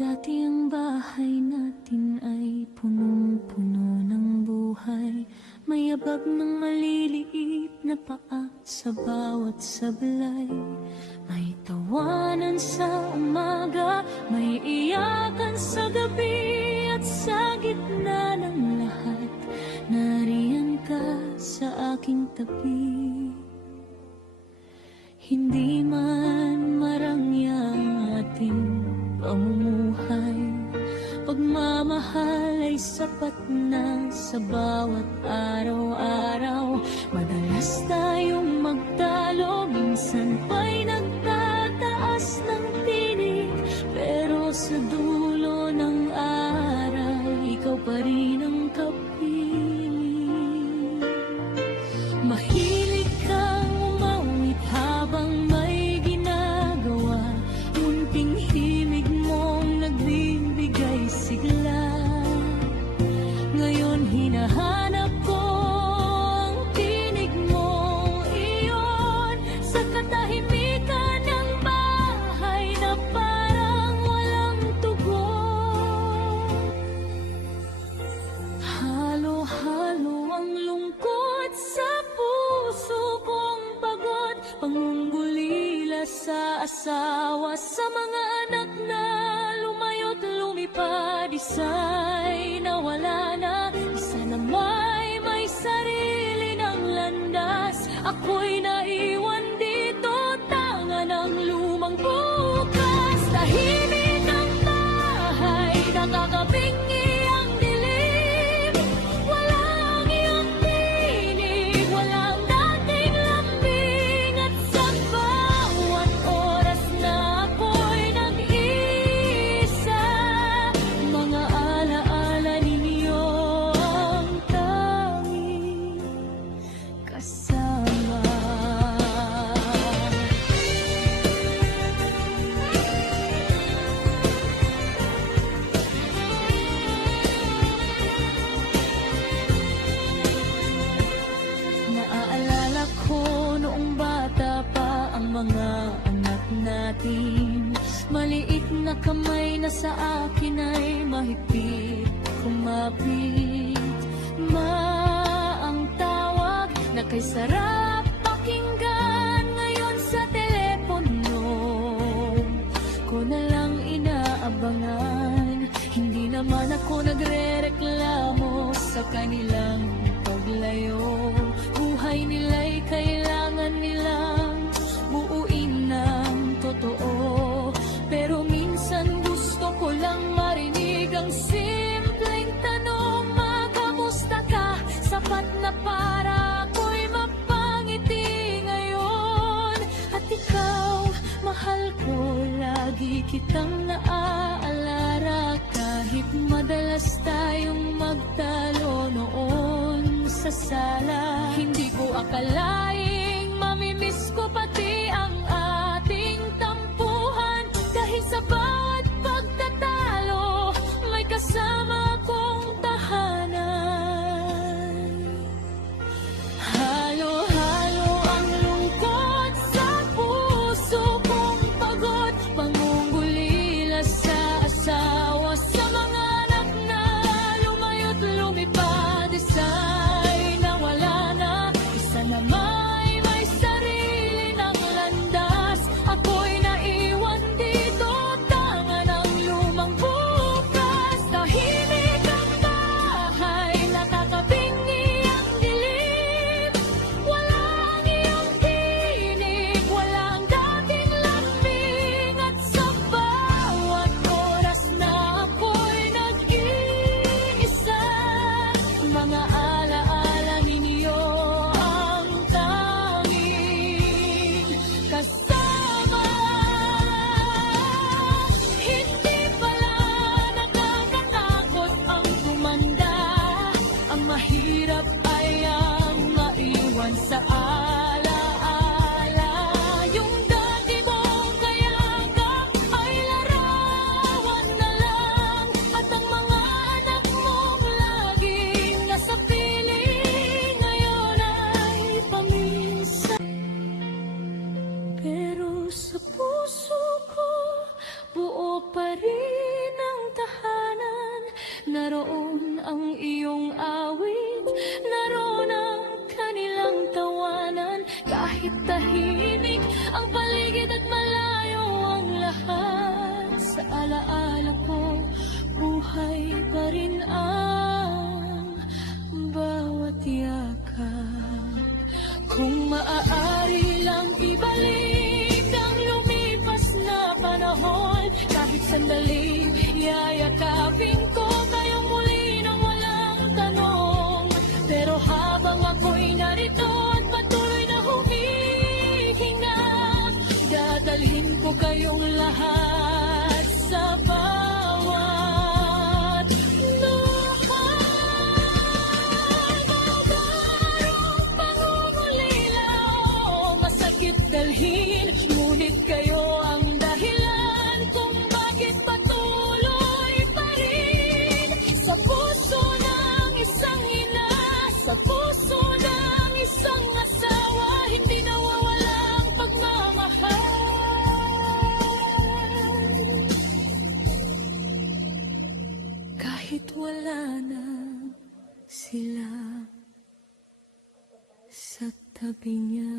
Dati ang bahay natin ay punong-puno ng buhay. May abag ng maliliit na paa sa bawat sablay. May tawanan sa umaga, may iyakan sa gabi. At sa gitna ng lahat, nariyan ka sa aking tabi. Hindi man marangyang ating pamumuhay, pagmamahal ay sapat na sa bawat araw-araw. Madalas tayong magtalo, minsan pa'y nagtataas ng tinig, pero sa dulo ng araw, ikaw pa rin ang kapiling. Mahilig kang umawit habang may ginagawa, munting himig mong nagbibigay sigla. Ngayon hinahanap ko ang tinig mo, iyon sa katahimikan ng bahay na parang walang tugon. Halo-halo ang lungkot sa puso kong pagod, pangungulila sa asawa, sa mga anak na lumayo't lumipad. Isa'y nawala na, isa na may sarili ng landas. Ako'y naiwan dito, tanga ng lumang bukas. Tahimik ang bahay, nakakabingi ang dilim. Walang iyong tinig, walang dating lambing. At sa bawat oras na ako'y nag-iisa, mga alaala ninyo ang tanging kasama. Naaalala ko noong bata pa ang mga anak natin. Maliit na kamay na sa akin ay mahigpit kumapit. Ang tawag na kay sarap pakinggan, ngayon sa telepono ko na lang inaabangan. Hindi naman ako nagrereklamo sa kanilang paglayo. Buhay nila'y kailangan nilang buuin ng totoo. Pero minsan gusto ko lang marinig ang simpleng tanong, makamusta ka? Sapat na para ako'y mapangiti ngayon. At ikaw, mahal ko, lagi kitang naaalala. Kahit madalas tayong magtalo noon sa sala, hindi ko akalaing mamimiss ko pati ang ating tampuhan. Dahil sa bawat pagtatalo, may kasama kong tahanan. Halo-halo ang lungkot sa puso kong pagod, pangungulila sa asawa, sa mga anak na lumayo't lumipad. Isa'y nawala na, isa na may sarili ng landas. Ako'y naiwan dito, tanga ng lumang bukas. Tahimik ang bahay, nakakabingi ang dilim. Walang iyong tinig, walang dating lambing. At sa bawat oras na ako'y nag-iisa, mga alaala ninyo ang tanging kasama. Hindi pala nakakatakot ang kumanda, ang mahirap ay ang maiwan sa alaala. Yung dati mong kayakap ay larawan na lang, at ang mga anak mong laging nasa piling ngayon ay paminsan. Pero sa puso ko, buo pa rin Kahit tahimik ang paligid at malayo ang lahat, sa alaala ko, buhay pa rin ang bawat yakap. Kung maaari lang ibalik ang lumipas na panahon, kahit sandali, yayakapin ko kayong muli nang walang tanong. Pero habang ako'y narito at patuloy na humihinga, dadalhin ko kayong lahat sa bawat luhan. Pangungulila o masakit dalhin, ngunit kayo ang dahilan kung bakit patuloy pa rin. Sa puso ng isang ina, sa puso ng isang asawa, hindi nawawalang pagmamahal. Kahit wala na sila sa tabi niya.